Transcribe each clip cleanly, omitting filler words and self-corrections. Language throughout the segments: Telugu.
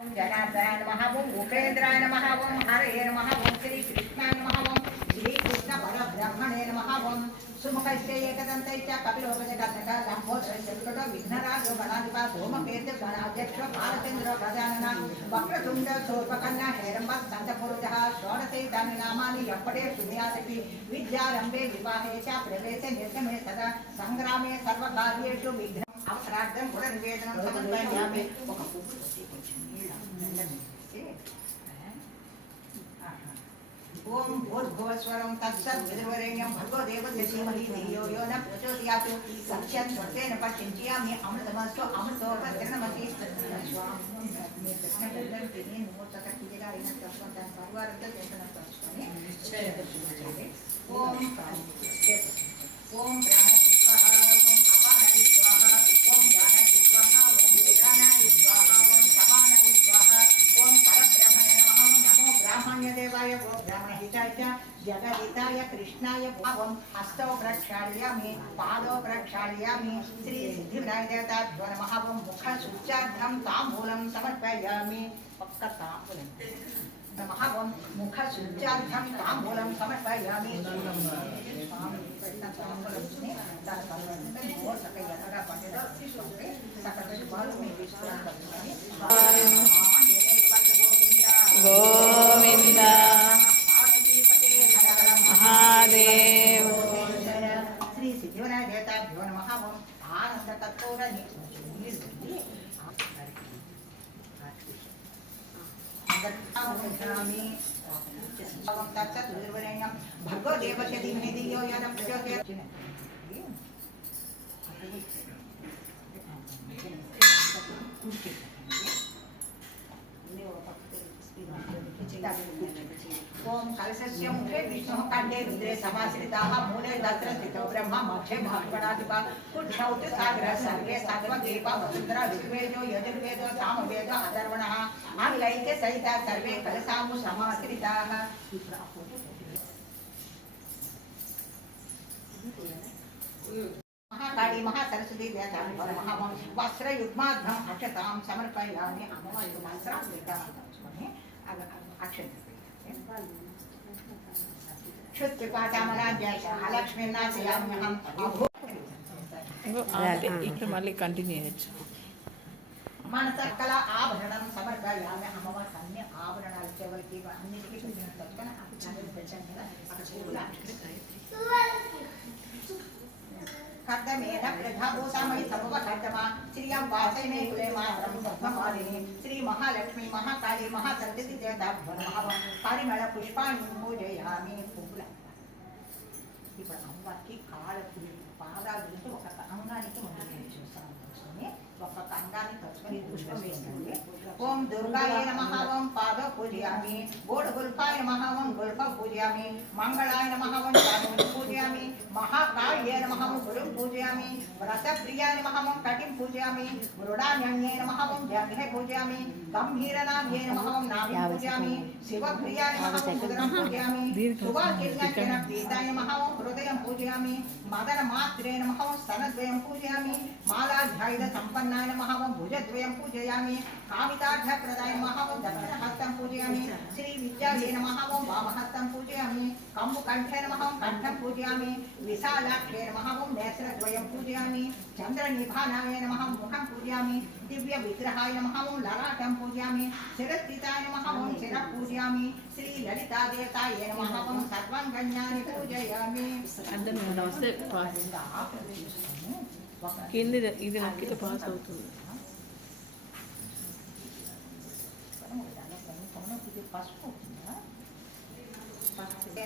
जनार्दनाय नमः ओम उपेन्द्राय नमः ओम हरे नमः ओम श्री कृष्णाय नमः ओम श्री कृष्ण परब्रह्मणे नमः ओम सुमुखस्य एकदन्तैश्च कपिलोपजगन्नक लम्बोदरश्चतुर्भुजो विघ्नराजो गणाधिपा धूमकेतु गणाध्यक्षो बालचन्द्रो गजानन वक्रतुण्ड शूर्पकर्ण हेरम्ब दन्तपुरुषः षोडशैतानि नामानि यप्पटे सुमयासखि विद्यारम्भे विवाहे च प्रवेशे निर्गमे तदा सङ्ग्रामे सर्वकार्येषु विघ्न అవసరార్థం కూడా నివేదనం సమర్పయామి ఒక పువ్వు కొంచెం నీళ్ళ ఓం భూర్భువస్వరం తత్సద్విదుర్వరేణ్యం భర్గో దేవస్య ధీమహి ధియో యో న ప్రచోదయాత్ సత్యం స్వర్తేన పశ్చించయామి అమృతమస్తు అమృతోపకరణమసి స్వామి మీ కృష్ణుడికి నేను మూర్తక కిజగా అయిన తత్వం తన పరివారంతో చేతన తలుచుకొని ఓం ఓం ప్రాణ విశ్వాహ ఓం అపాన విశ్వాహ ఓం జ్ఞాన విశ్వాహ ఓం విజ్ఞాన విశ్వాహ ఓం సమాన విశ్వాహ ఓం పరబ్రహ్మణే నమః నమో బ్రాహ్మణ్య దేవాయ ఓ బ్రాహ్మణ హితాయ జగదితాయ కృష్ణాయ ఓం హస్తౌ ప్రక్షాళయామి పాదౌ ప్రక్షాళయామి శ్రీ సిద్ధివినాయక దేవతాభ్యో నమః ఓం ముఖ శుచ్యార్థం తాంబూలం సమర్పయామి ఒక్క తాంబూలం नमः ओम मुख शुद्ध्यार्थं तांबूलं समर्पयामि स्वामी प्रश्न तांबूलं ने तांबूलं मोर सके यथारा पंडित सकल शुभालु में विश्वास करते गोविंद पार्वतीपते हर हर महादेव श्री सिद्धिविनायक देवताभ्यो नमः ओम आनंद तत्पूर्ण भर्गो देवस्य धीमहि धियो यो न प्रचोदयात् ओम कलशस्य मुखे विष्णुः कंठे रुद्रे समाश्रिताः मूले तत्र स्थितो ब्रह्मा मध्ये महागणाधिपा कुक्षौत सागरः सर्वे सात्वदीपा वसुन्धरा ऋग्वेदो यजुर्वेदो सामवेदो अथर्वणः आंगैके सहिता सर्वे कलशामु समाश्रिताः महाकाली महासरस्वती देवताभ्यो नमः वस्त्र युग्माभ्यां अक्षतां समर्पयामि अमोघ वस्त्रां देवताभ्यो अक्षत ఇక్కడ మళ్ళీ కంటిన్యూ చేయొచ్చు మన సకల ఆభరణం సమర్పయామి అమ్మవారి అన్ని ఆభరణాలు చెవులకి అన్నిటికీ తెచ్చుకొని తెచ్చాను కదా అక్కడ कर्दमेन प्रधाभूषामणि सर्व कर्दमा श्रियं वासने कुले मातरं पद्ममालिनी श्री महालक्ष्मी महाकाली महासरस्वती देवताभ्यो नमः परिमल पुष्पाणि पूजयामि पुव्వుల ఇప్పుడు అమ్మవారికి కాళ్ళకి పాదాలు నుంచి ఒక అంగానికి మనం చూస్తాము ఒక అంగాన్ని తలుచుకొని పుష్పం వేస్తుంది ఓం దుర్గాయ నమః ఓం పాద పూజయామి గోడగుల్పాయ నమః ఓం గుల్ప పూజయామి మంగళాయ నమః ఓం చాముండి పూజయామి महाकाल्ये नमः ओम गुरुं पूजयामि व्रतप्रियाय नमः ओम कटिं पूजयामि मृडान्ये नमः ओम जग्ने पूजयामि गंभीरनाम्ये नमः ओम नाभिं पूजयामि शिवप्रियाय नमः ओम उदरं पूजयामि सुभाकिन्याय पीताय नमः ओम हृदयं पूजयामि मदनमात्रे नमः ओम स्तनद्वयं पूजयामि मालाध्यायुध सम्पन्नाय नमः ओम भुजद्वयं पूजयामि कामितार्थप्रदाय नमः ओम दक्षिणहस्तं पूजयामि श्री विद्याये नमः ओम वामहस्तं पूजयामि कम्बुकण्ठे नमः ओम कण्ठं पूजयामि विशालाक्षे नमः ओम नेत्रद्वयं पूजयामि चन्द्रनिभानाय नमः ओम मुखं पूजयामि दिव्य विग्रहाय नमः ओम ललाटं पूजयामि शिरस्थिताय नमः ओम शिरः पूजयामि श्री ललिता देवताय नमः ओम सर्वाङ्गण्यानि पूजयामि కింది ఇది నక్కితే పాస్ అవుతుంది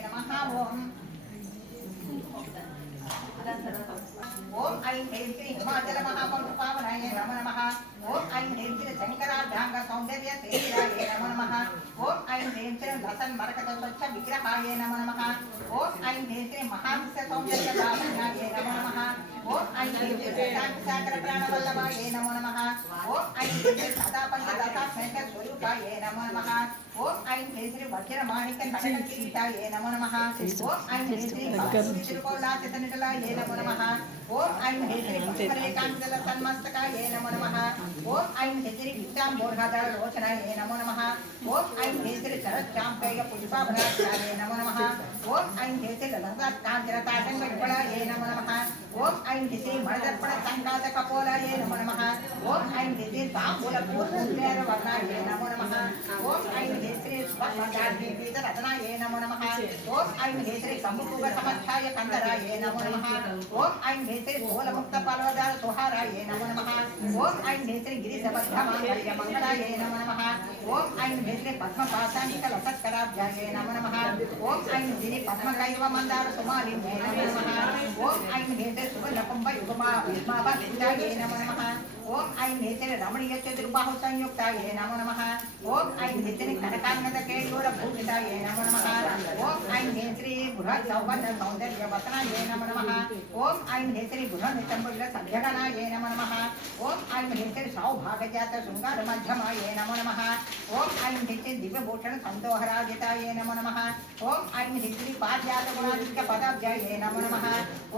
नमः ओम ओम ऐं ह्रीं श्री हिमाचल महापौरपावनाय नमो नमः ओम ऐं ह्रीं श्री शंकराभ्याङ्ग सौन्दर्य तेजाय नमो नमः ओम ऐं ह्रीं श्री लसन् मरकत स्वच्छ विग्रहाय नमो नमः ओम ऐं ह्रीं श्री महाविश्व सौन्दर्य लावण्याय नमो नमः ఓం ఐం సాగర ప్రాణవల్లభాయే నమో నమః ఓం ఐం సదా పంచదశాత్మక స్వరూపాయే నమో నమః ఓం ఐం శ్రీ వజ్రమాణిక కటక కిరీటాయే నమో నమః ఓం ఐం శ్రీ తిరుకోలాసిత నిటలాయే నమో నమః ఓం ఐం శ్రీ పుష్పరేకాంతల సన్మస్తకాయే నమో నమః ఓం ఐం శ్రీ విద్యాంబోర్హదళ లోచనాయే నమో నమః ఓం ఐం శ్రీ శరత్చాంపేయ పుష్పాభరణాయ నమో నమః ఓం ఐం శ్రీ లలితాకాంచరతాటంక విఫలాయే నమో నమః ఓం ఐం శ్రీ మణదర్పణ సంకాత కపోలాయే నమో నమః ఓం ఐం శ్రీ తాంబూల పూర్ణ వర్ణాయే నమో నమః ఓం ఐం శ్రీ స్వస్మదాగ్ని రత్నాయే నమో నమః ఓం ఐం శ్రీ కంబుకుగ సమర్థాయ కందరాయే నమో నమః ఓం ఐం శ్రీ స్థూలముక్త పర్వదాల సుహారాయే నమో నమః ఓం ఐం శ్రీ గిరిశబద్ధ మాంగళ్య మంగళాయే నమో నమః ఓం ఐం శ్రీ పద్మపాశానిక లసత్కరాభ్యాయే నమో నమః ఓం ఐం శ్రీ పద్మకైవ మందార సుమాలిన్యే నమో నమః ఓం ఐం శ్రీ సువర్ణకుంభ యుగమా విద్మాభాసిందాయే నమో నమః ఓం ఐం శ్రీ రమణీయ చతుర్బాహు సంయుక్తాయే నమో నమః ఓం ఐం శ్రీ కనకాంగద కేయూర భూషితాయే నమో నమః ఓం ఐం శ్రీ బృహత్ సౌవర్ణ సౌందర్య వసనాయే నమో నమః ఓం ఐం శ్రీ బృహత్ నితంబుల సభ్యగణాయే నమో నమః ఓం ఐం శ్రీ సౌభాగజాత శృంగార మధ్యమాయే నమో నమః ఓం ఐం శ్రీ దివ్యభూషణ సంతోహరాజితాయే నమో నమః ఓం ఐం శ్రీ పార్యాత గుణాదిత్య పదాబ్జాయే నమో నమః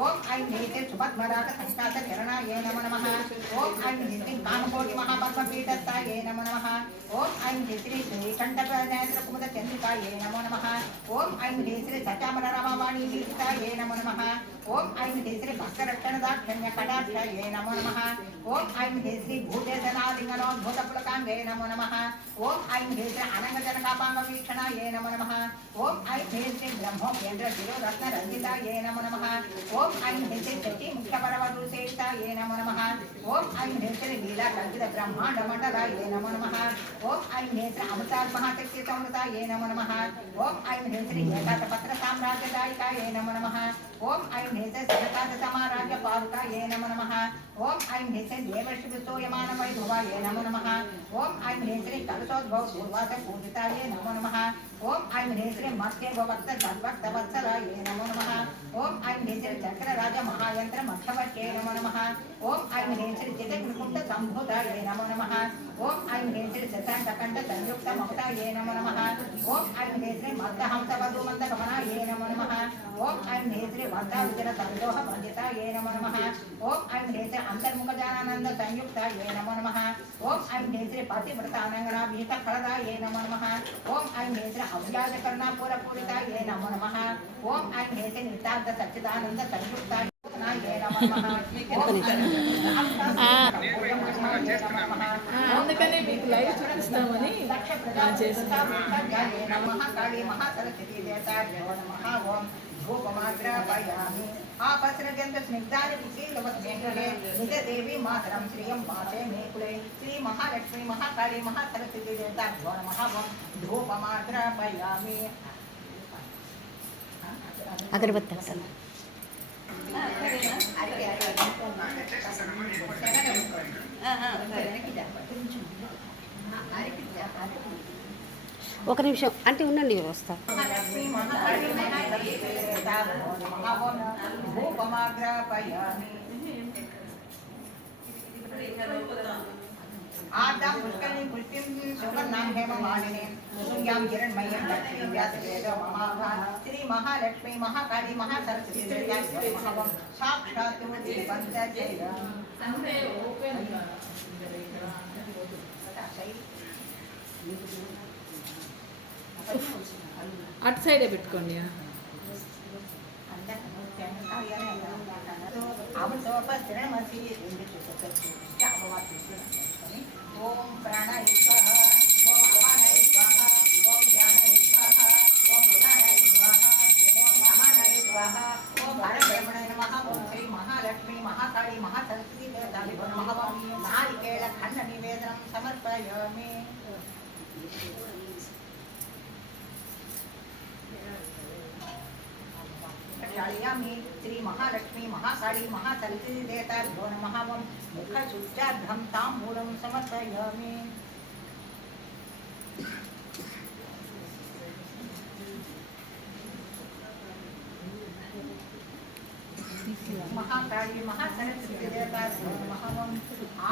ఓం ఐం శ్రీ సుపద్మరాగ సంకాత చరణాయే నమో నమః ఓం ఐం శ్రీ కామకోటి మహాపద్మపీఠస్థాయే నమో నమః ఓం ఐం శ్రీ శ్రీకంఠ నేత్ర కుముద చంద్రికాయే నమో నమః ఓం ఐం శ్రీ సచామర రమవాణి దీక్షితాయే నమో నమః ఓం ఐం శ్రీ భక్తరక్షణ దాక్షణ్య కటాక్షాయే నమో నమః ఓం ఐం శ్రీ భూతేశనాలింగనోద్భూత పులకాంగే నమో నమః ఓం ఐం శ్రీ అనంగజనకాపాంగ వీక్షణాయే నమో నమః ఓం ఐం శ్రీ బ్రహ్మోపేంద్ర శిరోరత్న రంజితాయే నమో నమః ఓం ఐం శ్రీ శచి ముఖ్యపరవరుసేష్టాయే నమో నమః ఓం ఐం శ్రీ లీలా కల్పిత బ్రహ్మాండ మండలాయే నమో నమః ఓం ఐం శ్రీ అమృతార్ మహాశక్తి సమృతాయే నమో నమః ఓం ఐం శ్రీ ఏకాదపత్ర సామ్రాజ్యదాయికాయే నమో నమః ఓం ఐం శ్రీ సహకాద సమారాజ్య పాదుకాయే నమో నమః ఓం ఐం శ్రీ దేవర్షి విస్తూయమాన వైభవాయే నమో నమః ఓం ఐం శ్రీ కలశోద్భవ పూర్వాస పూజితాయే నమో నమః ఓం ఐం శ్రీ మత్స్యభవత్త సద్భక్త వత్సలాయే నమో నమః ఓం ఐం శ్రీ చక్రరాజ మహాయంత్ర మధ్యవర్తే నమో నమః ఓం ఐం శ్రీ చితకుంట సంభూతాయే నమో నమః ఓం ఐం శ్రీ శశాంకకంఠ సంయుక్త మమతాయే నమో నమః ఓం ఐం శ్రీ మద్దహంస వధూమంత గమనాయే నమో నమః ఓం ఐం శ్రీ వద్దావిజన సందోహ వందితాయే నమో నమః ఓం ఐం శ్రీ అంతర్ముఖ జానానంద సంయుక్తాయే నమో నమః ఓం ఐం శ్రీ పతివ్రతానంగనా భీత ఫలదాయే నమో నమః ఓం ఐం శ్రీ అవ్యాజ కరుణాపూర పూరితాయే నమో నమః ఓం ఐం శ్రీ నితార్థ సచ్చిదానంద సంయుక్తాయే నమో నమః అందుకనే మీకు లైవ్ చూపిస్తామని చేస్తాం. మహాకాళీ మహాసరస్వతి దేవతాభ్యో నమః ఓం ధూపమాగ్రాపయామి ఆపస్రజంత స్నిగ్ధాని కుశీలవస్మేకులే నిజదేవి మాతరం శ్రియం మాతే మేకులే శ్రీ మహాలక్ష్మి మహాకాళీ మహాసరస్వతి దేవతాభ్యో నమః ఓం ధూపమాగ్రాపయామి అగరబత్తి అసలు ఒక నిమిషం అంటే ఉండండి వస్తా ఆదా పుష్కరిణి పుష్టిం సువర్ణాం హేమమాలిని సూర్యాం హిరణ్మయీం లక్ష్మీం వ్యాసవేదో మమాభా శ్రీ మహాలక్ష్మి మహాకాళీ మహాసరస్వతి దేవతాభ్యో నమః ఓం సాక్షాత్ పంచజయ అటు సైడే పెట్టుకోండి. ఓం ప్రాణాయ స్వాహ ఓం అపానాయ స్వాహ ఓం ధ్యానాయ స్వాహ ఓం ఉదానాయ స్వాహ ఓం నమానాయ స్వాహ ఓం పరబ్రహ్మణాయ నమః ఓం శ్రీ మహాలక్ష్మి మహాకాళీ మహాసరస్వతి దేవతాభ్యో నమః ఓం నారికేళ ఖండ నివేదనం సమర్పయామి. ప్రక్షాళయామి శ్రీ మహాలక్ష్మి మహాకాళీ మహాసరస్వతి దేవతాభ్యో నమః ఓం ముఖశుద్ధ్యార్థం తాంబూలం సమర్పయామి. మహాకాళీ महासरस्वती देवता महावं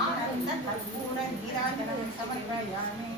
आनंद कर्पूर नीराजनं समर्पयामि।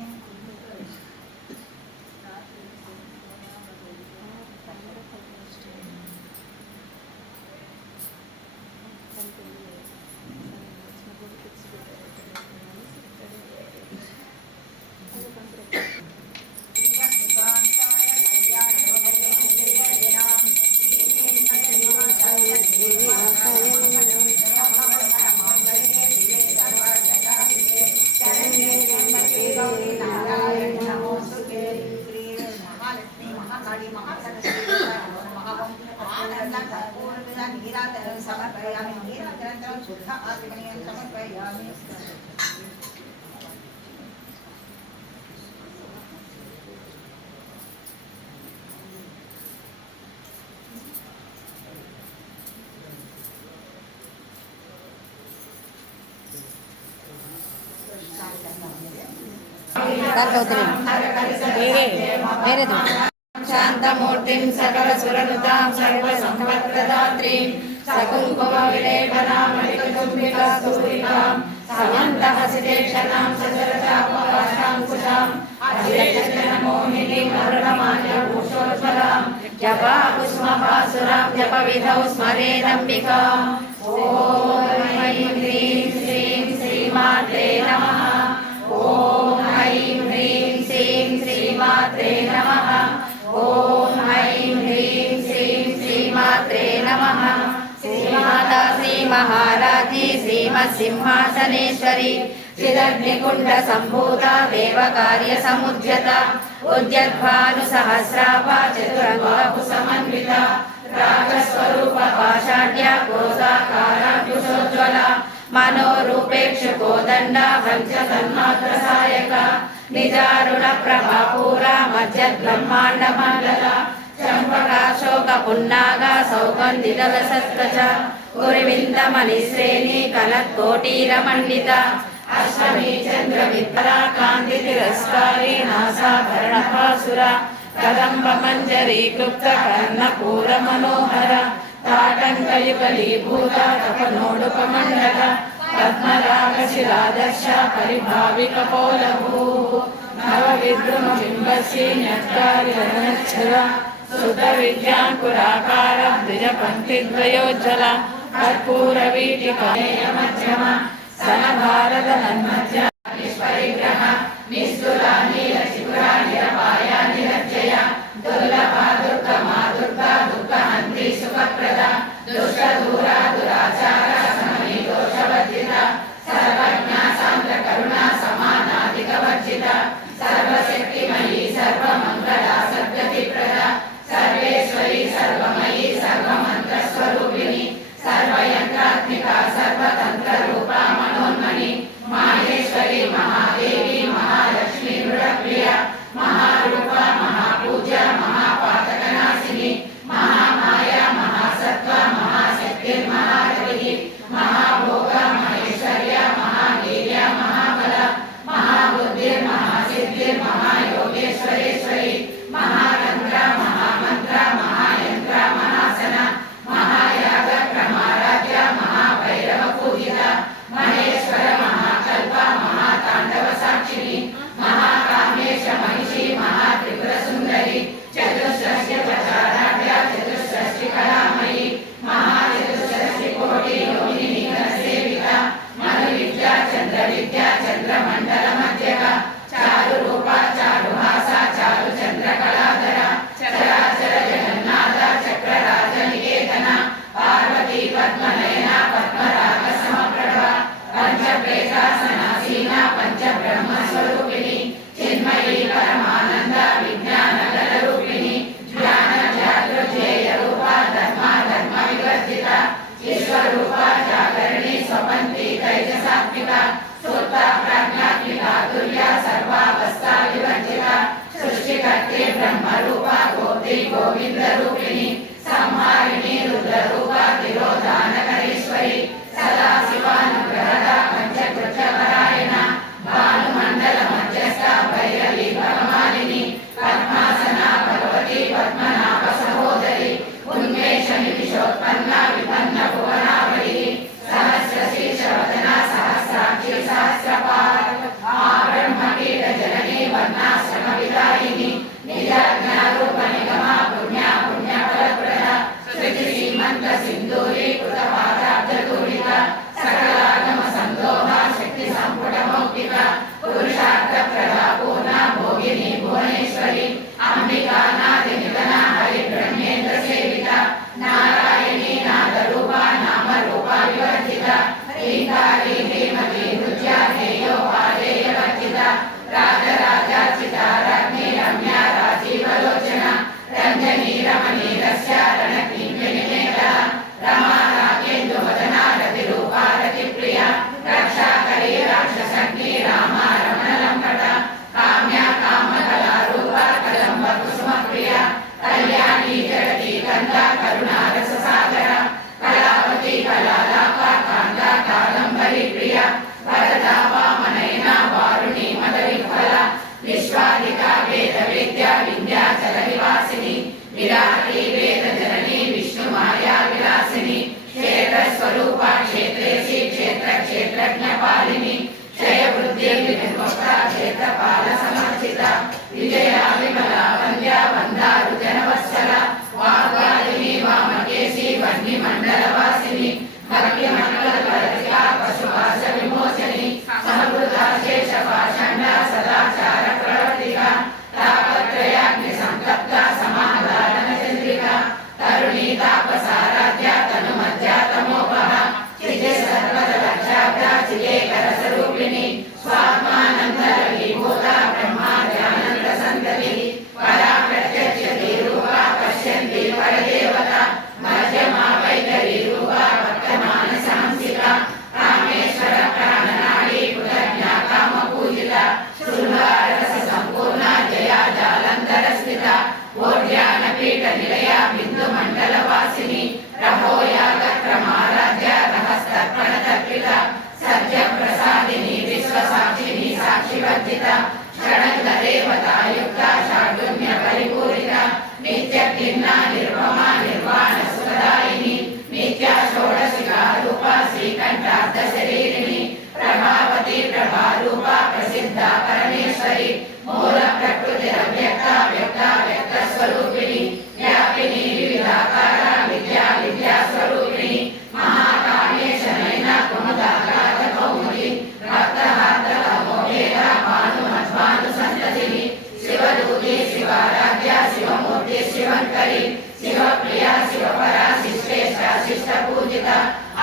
शान्तमूर्तिं सकलसुरनुतां सर्वसम्पत्प्रदात्रीं सकुङ्कुमविलेपनामलिकचुम्बिकास्तूरिकां समन्तहसितेक्षणां सचरचापपाशाङ्कुशाम् अशेषजनमोहिनीं वर्णमाल्यभूषोज्ज्वलां जपाकुसुमभासुरां जपविधौ स्मरेदम्बिकाम् ॐ ऐं ह्रीं श्रीं श्रीमात्रे नमः। ॐ ऐं ह्रीं श्रीं श्रीमात्रे नमः। ॐ ऐं ह्रीं श्रीं श्रीमात्रे नमः। श्रीमाता श्रीमहाराजी श्रीमत्सिंहासनेश्वरी श्रीरग्निकुण्डसम्भूता देवकार्यसमुद्यता उद्यद्भानुसहस्राभा चतुरङ्गकुसमन्विता राजस्वरूपपाषाढ्या कोसाकाराङ्कुशोज्ज्वला मनोरूपेक्षुकोदण्डा पञ्चतन्मात्रसायका निजारुणप्रभापूरा मज्जद्ब्रह्माण्डमण्डला चम्पकाशोकपुन्नागा सौगन्धिदलसत्कच गुरुविन्दमणिश्रेणी कनत्कोटीरमण्डिता अष्टमी चन्द्रविद्रा कान्तितिरस्कारी नासाभरणपासुरा कदम्बमञ्जरी क्लुप्तकर्णपूरमनोहर ताटङ्कयुगलीभूता तपनोडुपमण्डल पद्मरागशिलादर्श परिभाविकपोलभूः नवविद्रुमबिम्बसी न्यक्कारिणच्छल सुतविद्याङ्कुराकार द्विजपङ्क्तिद्वयोज्ज्वल कर्पूरवीटिकामध्यम सनभारतनन्मध्य परिग्रह निस्तुला नीलचिपुरा निरपाया निरञ्जय दुर्लभा दुर्गमा दुर्गा दुःखहन्त्री सुखप्रदा दुष्टदूरा दुराचारा समनी दोषवर्जिता सर्वज्ञा सान्द्रकरुणा समानाधिकवर्जिता सर्वशक्तिमयी सर्वमङ्गला सद्गतिप्रदा सर्वेश्वरी सर्वमयी सर्वमन्त्रस्वरूपिणी सर्वयन्त्रात्मिका सर्वतन्त्ररूपा मनोन्मणि माहेश्वरी महादेवी विराटी वेद जननी विष्णु माया विलासिनी क्षेत्र स्वरूपा क्षेत्रेशी क्षेत्र क्षेत्रज्ञ पालिनी क्षय वृद्धि निर्मुक्ता क्षेत्रपाल समर्चिता विजया विमला वन्द्या वन्दारु जनवत्सला वाग्वादिनी वामकेशी वह्नि मंडलवासिनी भक्ति मंगलवर्तिका पशुपाश विमोचनी समृद्धा शेषपाषण्डा सदाचार प्रवर्तिका तापत्रयाग्नि संतप्ता समाधान चंद्रिका तरुणी तापसाराध्या तनुमध्या तमोपः चिते सर्वदलक्षाब्दा चिते करस्वरूपिणी स्वात्मानन्दरवीभूता ब्रह्माद्यानन्द सन्तति परा प्रत्यक्षति रूपा पश्यन्ति परदेवता मध्यमा वैखरी रूपा भक्तमानसांसिका कामेश्वर प्राणनाडी कृतज्ञा कामपूजिता शृङ्गाररस सम्पूर्णा जया जालन्धर स्थिता ओड्यानपीठ निलया बिन्दुमण्डलवासिनी रहो यागक्रमाराध्या रहस्तर्पणतर्पिता सत्यप्रसादिनी विश्वसाक्षिणी साक्षिवर्जिता षडङ्गदेवतायुक्ता शार्दुल्य परिपूरिता नित्यक्लिन्ना निर्ममा निर्वाणसुखदायिनी नित्या षोडशिका रूपा श्रीकण्ठार्धशरीरिणी प्रभावती प्रभारूपा प्रसिद्धा परमेश्वरी मूल प्रकृतिरव्यक्ता व्यक्ता व्यक्तस्वरूपिणी व्यापिनी विविधाकारा विद्या विद्यास्वरूपिणी महाकामेश नयना कुमुदागाध कौमुदी रक्तहार्दकमोहेदा भानुमध्वानुसन्ततिनी शिवदूती शिवाराध्या शिवमूर्ति शिवङ्करी शिवप्रिया शिवपरा शिष्टेष्टा शिष्टपूजिता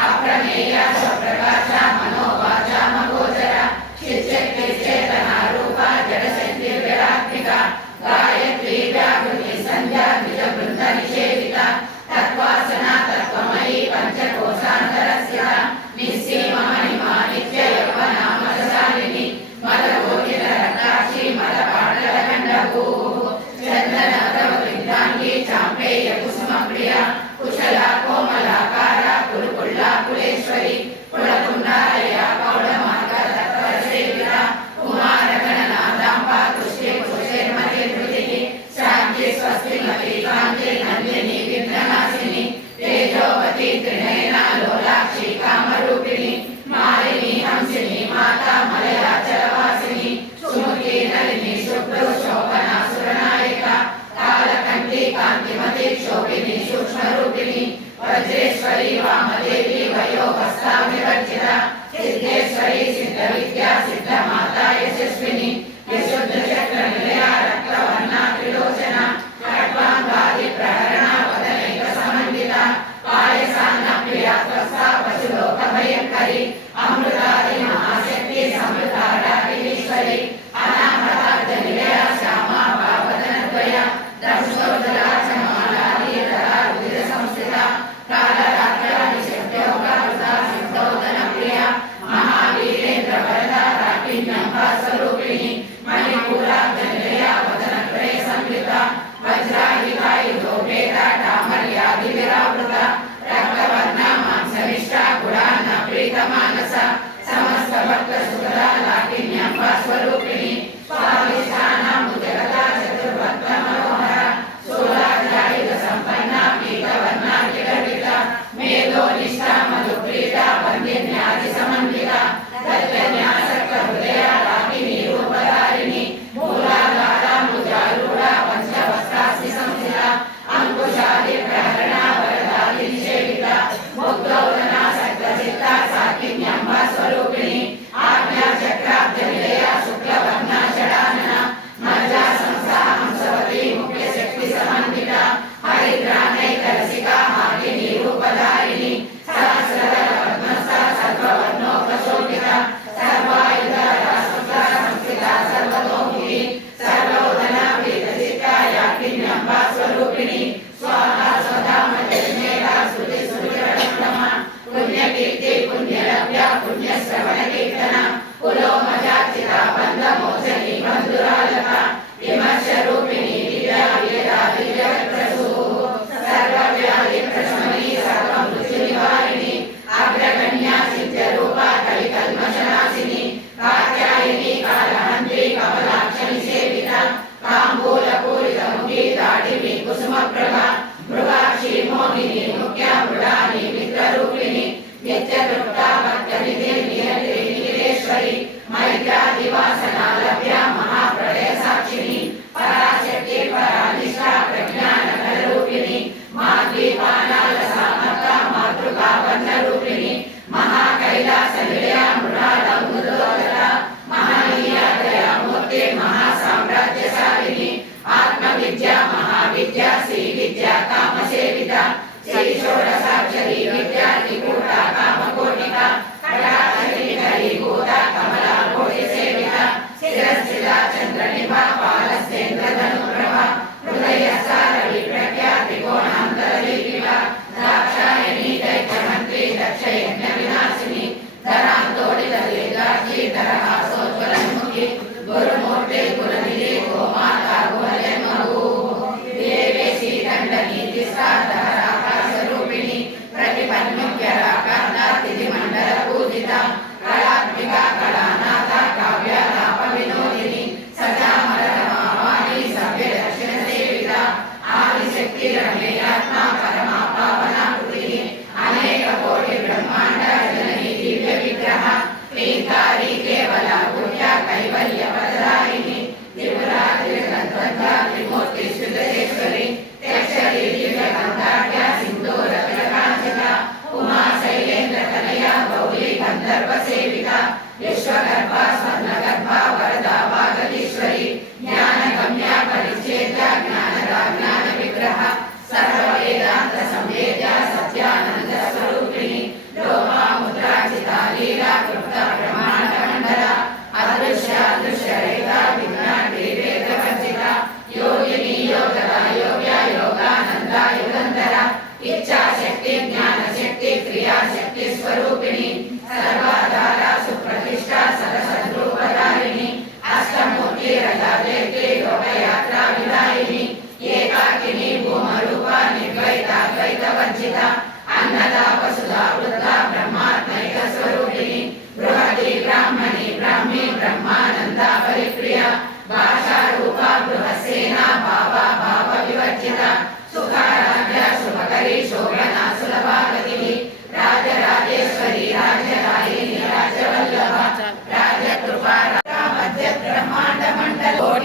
अप्रमेया स्वप्रकाशा मनोवाचा मगोचरा चिच्चेतना रूपा जडशक्तिर्विरात्मिका गायत्री व्याहृति संध्या द्विजवृन्द निषेविता तत्त्वासना तत्त्वमयी पञ्चकोशान्तरस्थिता निस्सीममणिमा नित्ययौवना मदशालिनी मदगोकिलरक्ताक्षी मदपाटलखण्डभूः चन्दनवृन्दाङ्गी चाम्पेय कुसुमप्रिया कुशला कोमलाकारा कुलकुल्ला कुलेश्वरी कुलकुण्डालया पौडमार्ग तत्परसेविता कुमारगणनादाम्बा तुष्टिपुरुषैर्मतिर्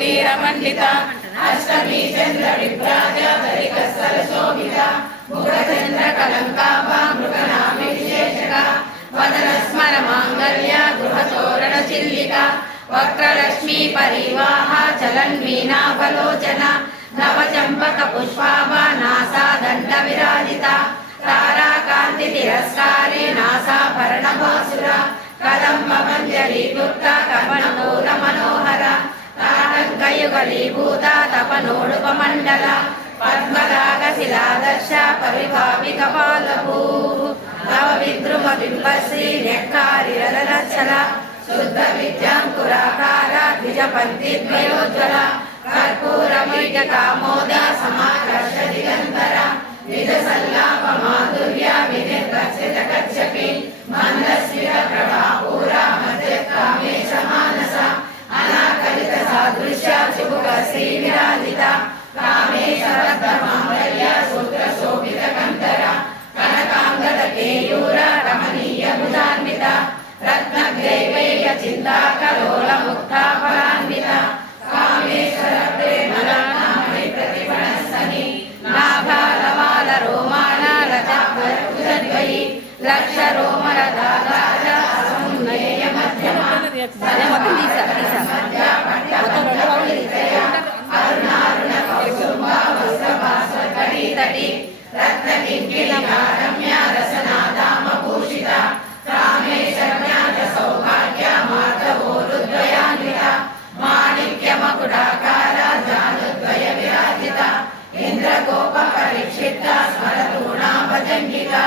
नीरमण्डित अष्टमी चन्द्र विभ्राज धरिकस्थल शोभित मुखचन्द्र कलङ्काभा मृगनाभि विशेषक वदन स्मर माङ्गल्य गृहतोरण चिल्लिका वक्रलक्ष्मी परिवाह चलन्मीनाभलोचन नवचम्पक पुष्पाभा नासा दण्ड विराजिता ताराकान्ति तिरस्कारे नासाभरणभासुर कदम्ब मञ्जरीयुक्त कर्णपूर मनोहर ताटङ्कयुगलीभूत तपनोडुपमण्डल पद्मराग शिलादर्श परिभाविकपालभूः नव विद्रुम बिम्बश्री नेक्कारिरलचल शुद्ध विद्याङ्कुराकार द्विजपन्थी द्वयोज्ज्वल कर्पूरमैककामोद समाकर्ष दिगन्तर निज सल्लाप माधुर्य विनिर्गच्छित कच्छपि मन्दस्मित प्रभापूरा मध्यकामेश मानस अनाकलित सादृश्य चिबुक श्री विराजित कामेश रत्न माङ्गल्य सूत्र शोभित कंकर कनकाङ्गद केयूर रमणीय भुजान्वित रत्नग्रैवैर्य चिन्ता कलोल मुक्ता फलान्वित कामेश्वर प्रेमनामणि प्रतिपणस्तनि नाभालवाल रोमान लताभरकुशद्वयि लक्ष रोमर दादाज समुन्नय मध्यमा మొత్తం తీసా మొత్తం 2 రౌండ్లు తీసా अरुणारुण कौसुम्बा वस्त्रभास्वतटी तटी रत्नकिङ्किणीकारम्य रसनादामभूषिता कामेशज्ञात सौभाग्य माधवोरुद्वयान्वित माणिक्यमकुटाकार जानुद्वय विराजिता इन्द्रगोप परीक्षिता स्मरतूणा भजङ्गिका